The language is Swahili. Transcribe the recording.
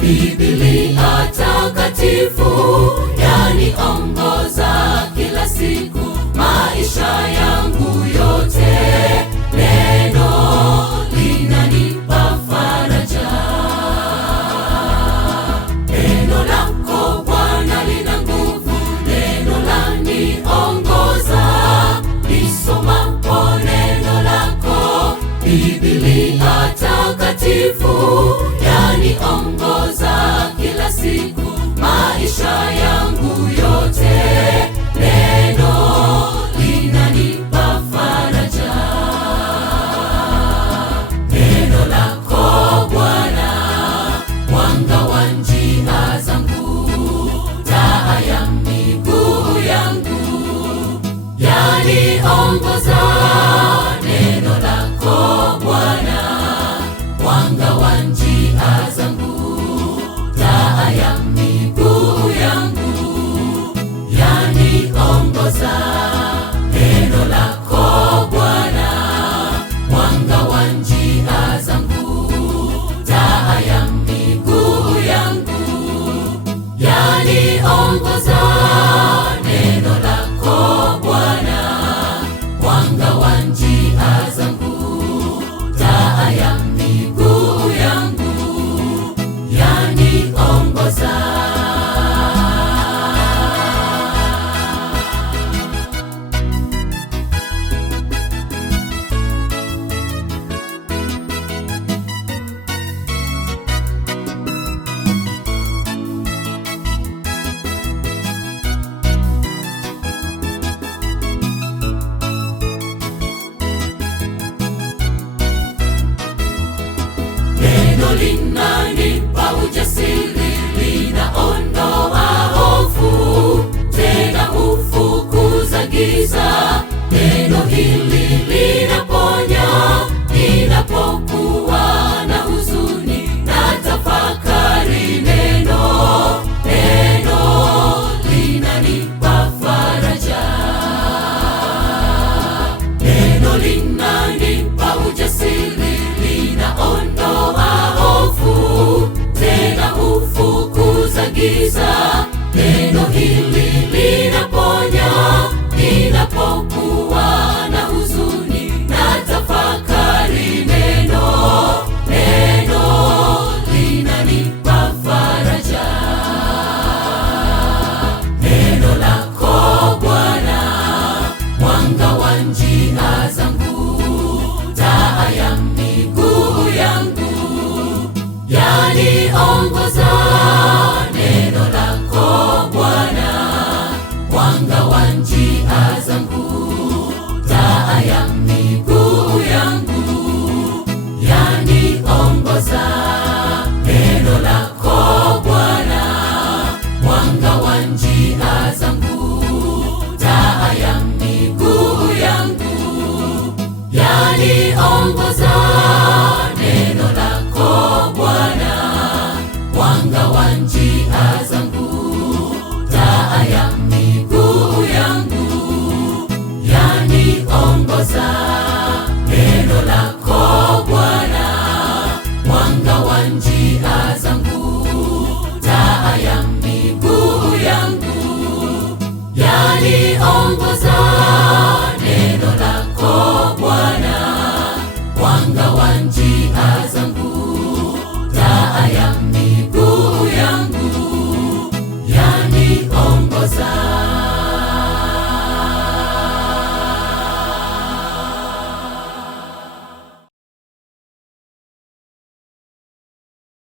Biblia takatifu yaniongoza kila siku maisha yangu yote. Neno linanipa faraja. Neno lako Bwana lina nguvu, neno laniongoza. Nisomapo neno lako, Biblia takatifu yaniongoza kila siku maisha yangu yote. Neno linanipa faraja. Neno lako Bwana, mwanga wa njia zangu, taa ya miguu yangu, yaniongoza. Neno lako Bwana, mwanga wa njia zangu, taa ya miguu yangu, yaniongoza. Neno lako Bwana, mwanga wa njia zangu, taa ya miguu yangu, yaniongoza. Neno lako Bwana, mwanga wa njia zangu, taa ya miguu yangu, yaniongoza. Neno linanipa ujasiri, linaondoa hofu, tena hufukuza giza. Neno hili linaponya, ninapokuwa na huzuni, natafakari neno. Neno linanipa faraja. Neno linanipa ujasiri, linaondoa hofu, tena hufukuza giza. Neno hili linaponya, ninapokuwa na huzuni, natafakari neno. Neno linanipa faraja. Neno lako Bwana, mwanga wa njia zangu, taa ya miguu yangu, yaniongoza. Neno lako Bwana, mwanga wa njia zangu, taa ya miguu yangu, yaniongoza. Neno lako Bwana, mwanga wa njia zangu, taa ya miguu yangu, yaniongoza. Neno lako Bwana, mwanga wa njia zangu, taa ya miguu yangu, yaniongoza. Neno lako Bwana, mwanga wa njia zangu, taa ya miguu yangu, yaniongoza.